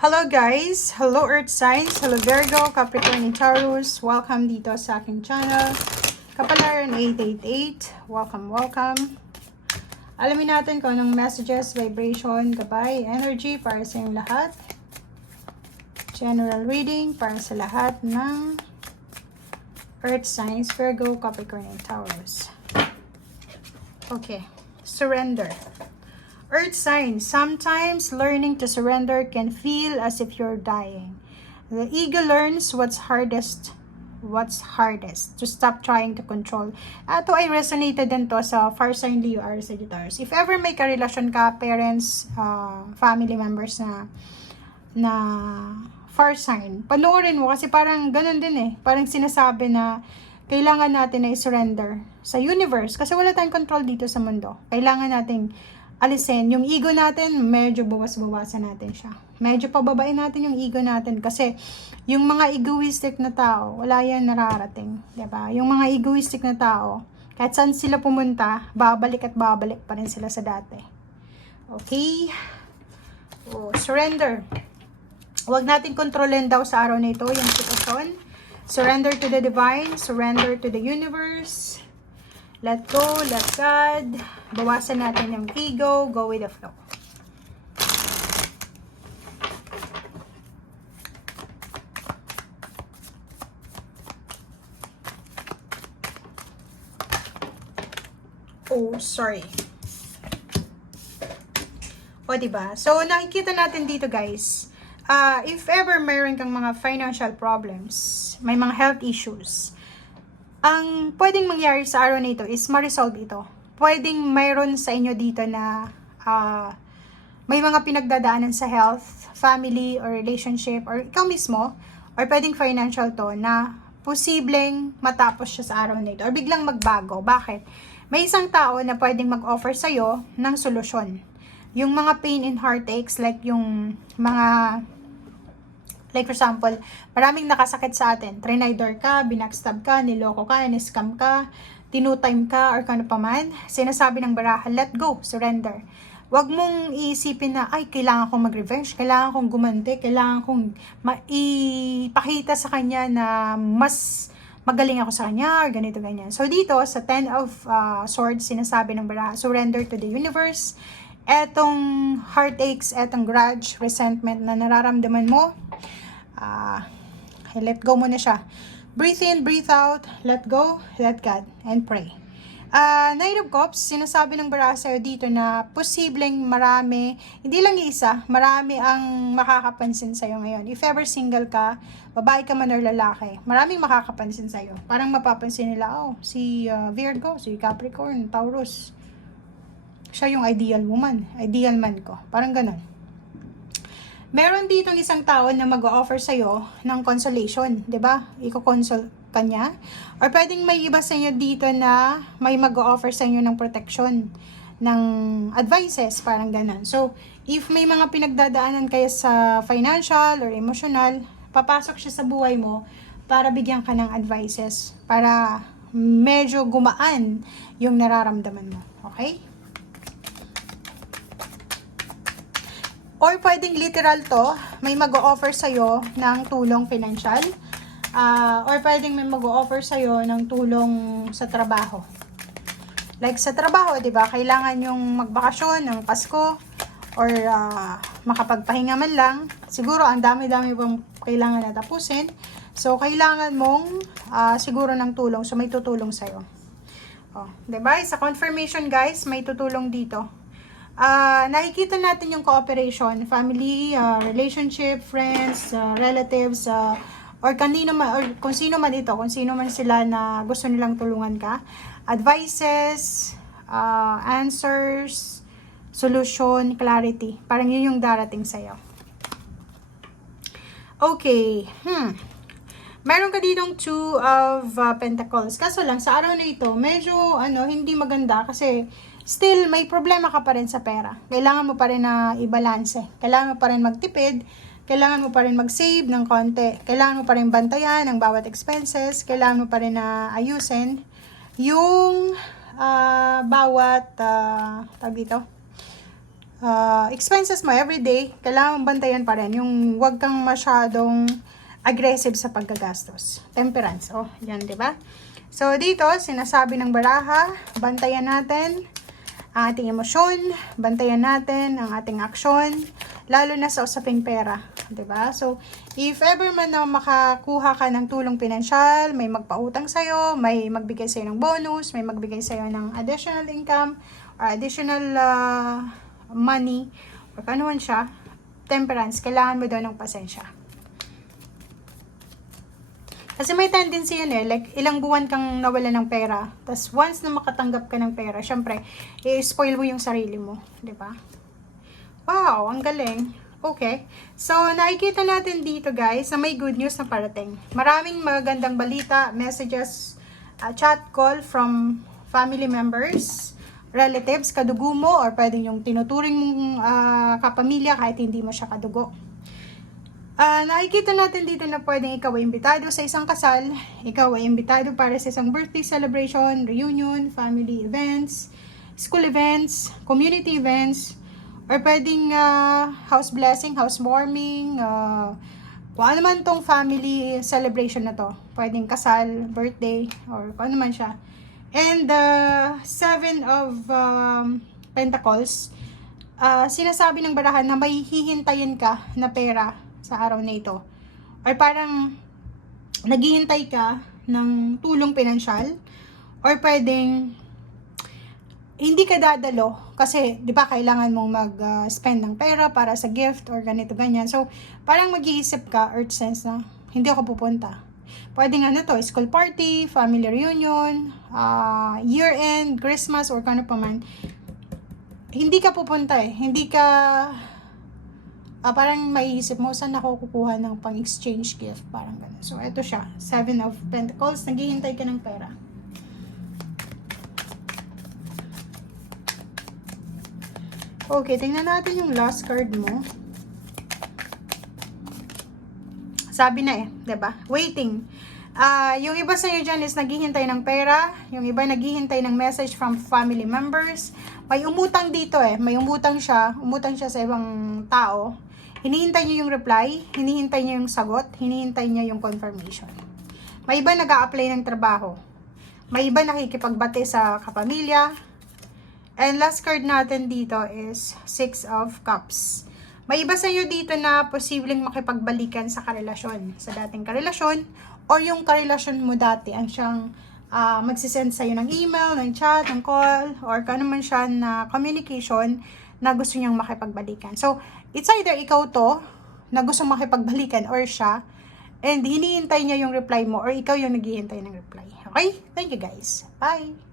Hello guys! Hello Earth Signs! Hello Virgo, Capricorn, and Taurus! Welcome dito sa aking channel. Kapalaran 888. Welcome. Alamin natin kung anong messages, vibration, gabay, energy para sa inyong lahat. General reading para sa lahat ng Earth Signs, Virgo, Capricorn, and Taurus. Okay. Surrender. Earth signs, sometimes learning to surrender can feel as if you're dying. The ego learns what's hardest to stop trying to control. Ito ay resonated din to sa fire sign Leo, Aries, Sagittarius. If ever may karelasyon ka, parents, family members na fire sign, panoorin mo kasi parang ganun din eh. Parang sinasabi na kailangan natin na i-surrender sa universe kasi wala tayong control dito sa mundo. Kailangan nating alisin. Yung ego natin, medyo bawas-bawasan natin siya. Medyo pababain natin yung ego natin kasi yung mga egoistic na tao, wala yan nararating. Diba? Yung mga egoistic na tao, kahit saan sila pumunta, babalik at babalik pa rin sila sa dati. Okay? Surrender. Huwag natin kontrolin daw sa araw na ito yung sitwasyon. Surrender to the divine, surrender to the universe. Let go, let God. Bawasan natin yung ego, go with the flow. Oh, sorry. O, diba? So, nakikita natin dito, guys. If ever mayroon kang mga financial problems, may mga health issues, ang pwedeng mangyari sa araw na ito is ma-resolve ito. Pwedeng mayroon sa inyo dito na may mga pinagdadaanan sa health, family, or relationship, or ikaw mismo, or pwedeng financial to na posibleng matapos siya sa araw na ito, or biglang magbago. Bakit? May isang tao na pwedeng mag-offer sa'yo ng solusyon. Yung mga pain and heartaches, like yung mga like for example, maraming nakasakit sa atin. Trinidor ka, binackstab ka, niloko ka, niscam ka, tinutime ka, or kano pa man. Sinasabi ng barahan, let go, surrender. Huwag mong iisipin na, ay, kailangan kong mag-revenge, kailangan kong gumanti, kailangan kong ipakita sa kanya na mas magaling ako sa kanya, or ganito, ganyan. So dito, sa 10 of Swords, sinasabi ng barahan, surrender to the universe. Etong heartaches, etong grudge, resentment na nararamdaman mo, let go mo na siya. Breathe in, breathe out, let go, let God, and pray. Knight of Cups, sinasabi ng baraha sa'yo dito na posibleng marami, hindi lang isa, marami ang makakapansin sa'yo ngayon. If ever single ka, babae ka man or lalaki, maraming makakapansin sa'yo. Parang mapapansin nila, oh, si Virgo, si Capricorn, Taurus, siya yung ideal woman, ideal man ko. Parang ganun. Meron ditong isang tao na mag-o-offer sa'yo ng consolation, 'di ba? Iko-console ka niya. Or pwedeng may iba sa inyo dito na may mag-o-offer sa inyo ng protection, ng advices, parang ganun. So, if may mga pinagdadaanan kayo sa financial or emotional, papasok siya sa buhay mo para bigyan ka ng advices, para medyo gumaan yung nararamdaman mo. Okay? Or pwedeng literal to, may mag-o-offer sa'yo ng tulong financial. Or pwedeng may mag-o-offer sa'yo ng tulong sa trabaho. Like sa trabaho, di ba? Kailangan yung magbakasyon ng Pasko. Or makapagpahinga man lang. Siguro ang dami-dami pang kailangan na tapusin. So, kailangan mong siguro ng tulong. So, may tutulong sa'yo. Di ba? Sa confirmation, guys, may tutulong dito. Nakikita natin yung cooperation, family, relationship, friends, relatives, or kanino man, or kung sino man ito, kung sino man sila na gusto nilang tulungan ka, advices, answers, solution, clarity. Parang yun yung darating sa'yo. Okay. Meron ka ditong 2 of Pentacles. Kaso lang, sa araw na ito, medyo hindi maganda kasi still, may problema ka pa rin sa pera. Kailangan mo pa rin na i-balance. Kailangan mo pa rin magtipid. Kailangan mo pa rin mag-save ng konti. Kailangan mo pa rin bantayan ang bawat expenses. Kailangan mo pa rin na ayusin yung bawat, tawag dito, expenses mo everyday, kailangan bantayan pa rin. Yung wag kang masyadong aggressive sa paggagastos. Temperance. Oh, yan, di ba? So, dito, sinasabi ng baraha, bantayan natin ang ating emosyon, bantayan natin ang ating aksyon, lalo na sa usaping pera, 'di ba? So, if ever man na makakuha ka ng tulong pinansyal, may magpautang sa iyo, may magbigay sa iyo ng bonus, may magbigay sa iyo ng additional income or additional money, or ano man siya, temperance, kailangan mo daw ng pasensya. Kasi may tendency yan like ilang buwan kang nawala ng pera, tapos once na makatanggap ka ng pera, syempre, i-spoil mo yung sarili mo, di ba? Wow, ang galing. Okay. So, nakikita natin dito guys, na may good news na parating. Maraming magandang balita, messages, chat call from family members, relatives, kadugo mo, or pwedeng yung tinuturing mong kapamilya kahit hindi mo siya kadugo. Nakikita natin dito na pwedeng ikaw ay imbitado sa isang kasal, ikaw ay imbitado para sa isang birthday celebration, reunion, family events, school events, community events, or pwedeng house blessing, housewarming, kung ano man tong family celebration na to. Pwedeng kasal, birthday, or kung ano man siya. And the Seven of Pentacles, sinasabi ng barahan na may hihintayin ka na pera sa araw na ito. Or parang naghihintay ka ng tulong pinansyal, or pwedeng hindi ka dadalo kasi 'di ba kailangan mong mag-spend ng pera para sa gift or ganito ganyan. So parang mag-iisip ka, earth sense na hindi ako pupunta. Pwedeng ano to, school party, family reunion, year end, Christmas, or kano pa man. Hindi ka pupunta hindi ka parang maiisip mo, saan ako kukuha ng pang-exchange gift? Parang gano'n. So, ito siya. Seven of Pentacles. Naghihintay ka ng pera. Okay, tingnan natin yung last card mo. Sabi na 'di ba? Waiting. Yung iba sa inyo dyan is naghihintay ng pera. Yung iba naghihintay ng message from family members. May umutang dito May umutang siya. Umutang siya sa ibang tao. Hinihintay niyo yung reply, hinihintay niyo yung sagot, hinihintay niyo yung confirmation. May iba nag-a-apply ng trabaho. May iba nakikipagbate sa kapamilya. And last card natin dito is Six of Cups. May iba sa inyo dito na posibleng makipagbalikan sa karelasyon, sa dating karelasyon, o yung karelasyon mo dati ang siyang magsisend sa'yo ng email, ng chat, ng call, or kano man siya na communication na gusto niyang makipagbalikan. So, it's either ikaw to, na gusto makipagbalikan, or siya, and hinihintay niya yung reply mo, or ikaw yung naghihintay ng reply. Okay? Thank you guys. Bye!